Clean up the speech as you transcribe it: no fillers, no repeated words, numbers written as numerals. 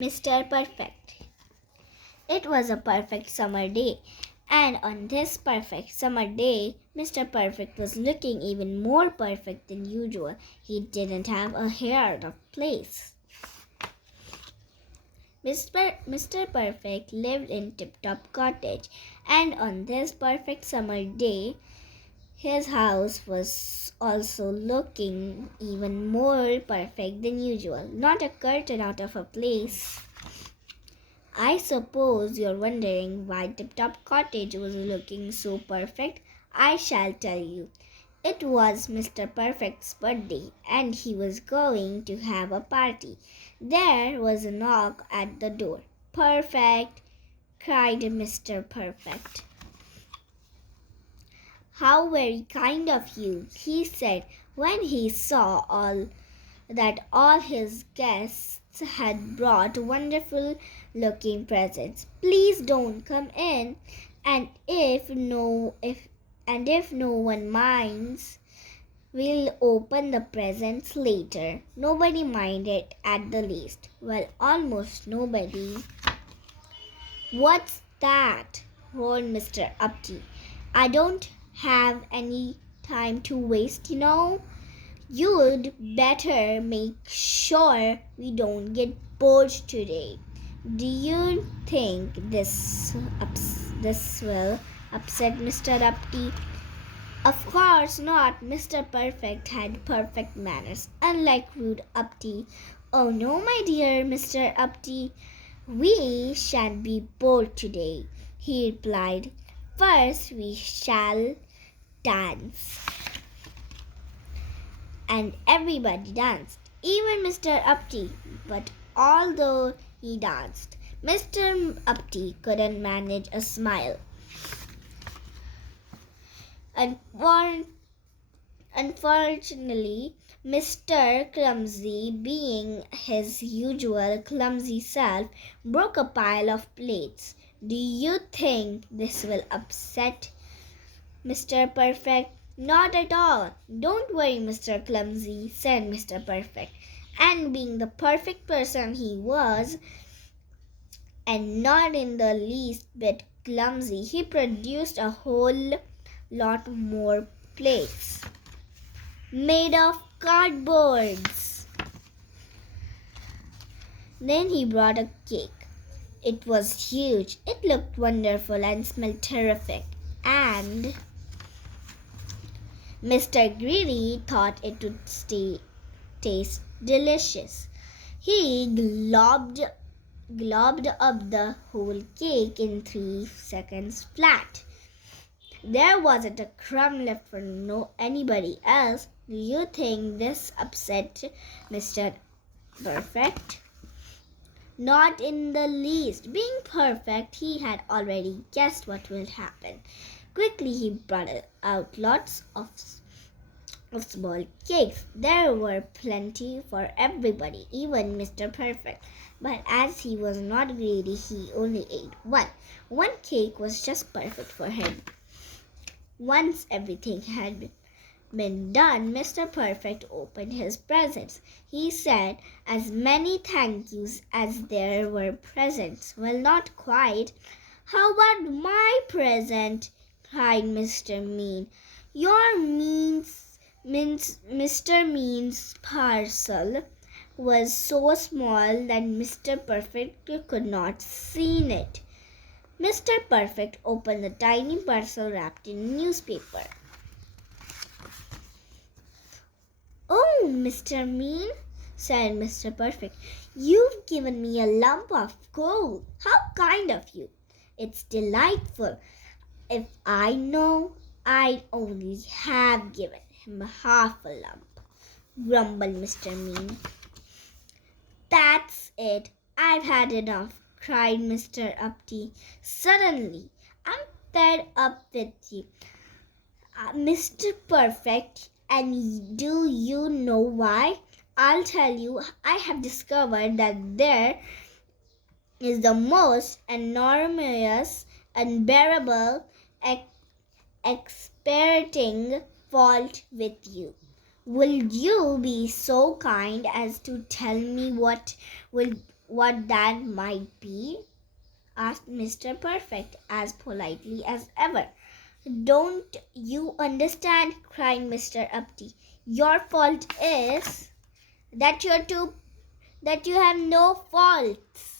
Mr. Perfect. It was a perfect summer day, and on this perfect summer day, Mr. Perfect was looking even more perfect than usual. He didn't have a hair out of place. Mr. Perfect lived in Tip Top Cottage, and on this perfect summer day, his house was also looking even more perfect than usual. Not a curtain out of a place. I suppose you're wondering why Tip Top Cottage was looking so perfect. I shall tell you. It was Mr. Perfect's birthday and he was going to have a party. There was a knock at the door. Perfect, cried Mr. Perfect. How very kind of you, he said when he saw all his guests had brought wonderful looking presents. Please don't come in, and if no one minds, we'll open the presents later. Nobody minded at the least. Well, almost nobody. What's that? Roared Mr. Upty. I don't have any time to waste, you know. You'd better make sure we don't get bored today. Do you think this will upset Mr. Upty? Of course not. Mr. Perfect had perfect manners, unlike rude Upty. Oh no, my dear Mr. Upty, we shan't be bored today, he replied. First we shall dance. And everybody danced, even Mr. Upty. But although he danced, Mr. Upty couldn't manage a smile. Unfortunately, Mr. Clumsy, being his usual clumsy self, broke a pile of plates. Do you think this will upset Mr. Perfect? Not at all. Don't worry, Mr. Clumsy, said Mr. Perfect. And being the perfect person he was, and not in the least bit clumsy, he produced a whole lot more plates made of cardboards. Then he brought a cake. It was huge. It looked wonderful and smelled terrific. And Mr. Greedy thought it would taste delicious. He globbed up the whole cake in 3 seconds flat. There wasn't a crumb left for anybody else. Do you think this upset Mr. Perfect? Not in the least. Being perfect, he had already guessed what would happen. Quickly, he brought out lots of small cakes. There were plenty for everybody, even Mr. Perfect. But as he was not greedy, he only ate one. One cake was just perfect for him. Once everything had been done, Mr. Perfect opened his presents. He said, as many thank yous as there were presents. Well, not quite. How about my present? Cried Mr. Mean. Your Mr. Mean's parcel was so small that Mr. Perfect could not see it. Mr. Perfect opened the tiny parcel wrapped in newspaper. Oh, Mr. Mean, said Mr. Perfect, you've given me a lump of coal. How kind of you. It's delightful. If I know, I'd only have given him half a lump, grumbled Mr. Mean. That's it. I've had enough, cried Mr. Upty. Suddenly, I'm fed up with you, Mr. Perfect, and do you know why? I'll tell you. I have discovered that there is the most enormous, unbearable, exasperating fault with you. Will you be so kind as to tell me what will what that might be?" asked Mr. Perfect as politely as ever. "Don't you understand?" cried Mr. Uppity. "Your fault is that you have no faults.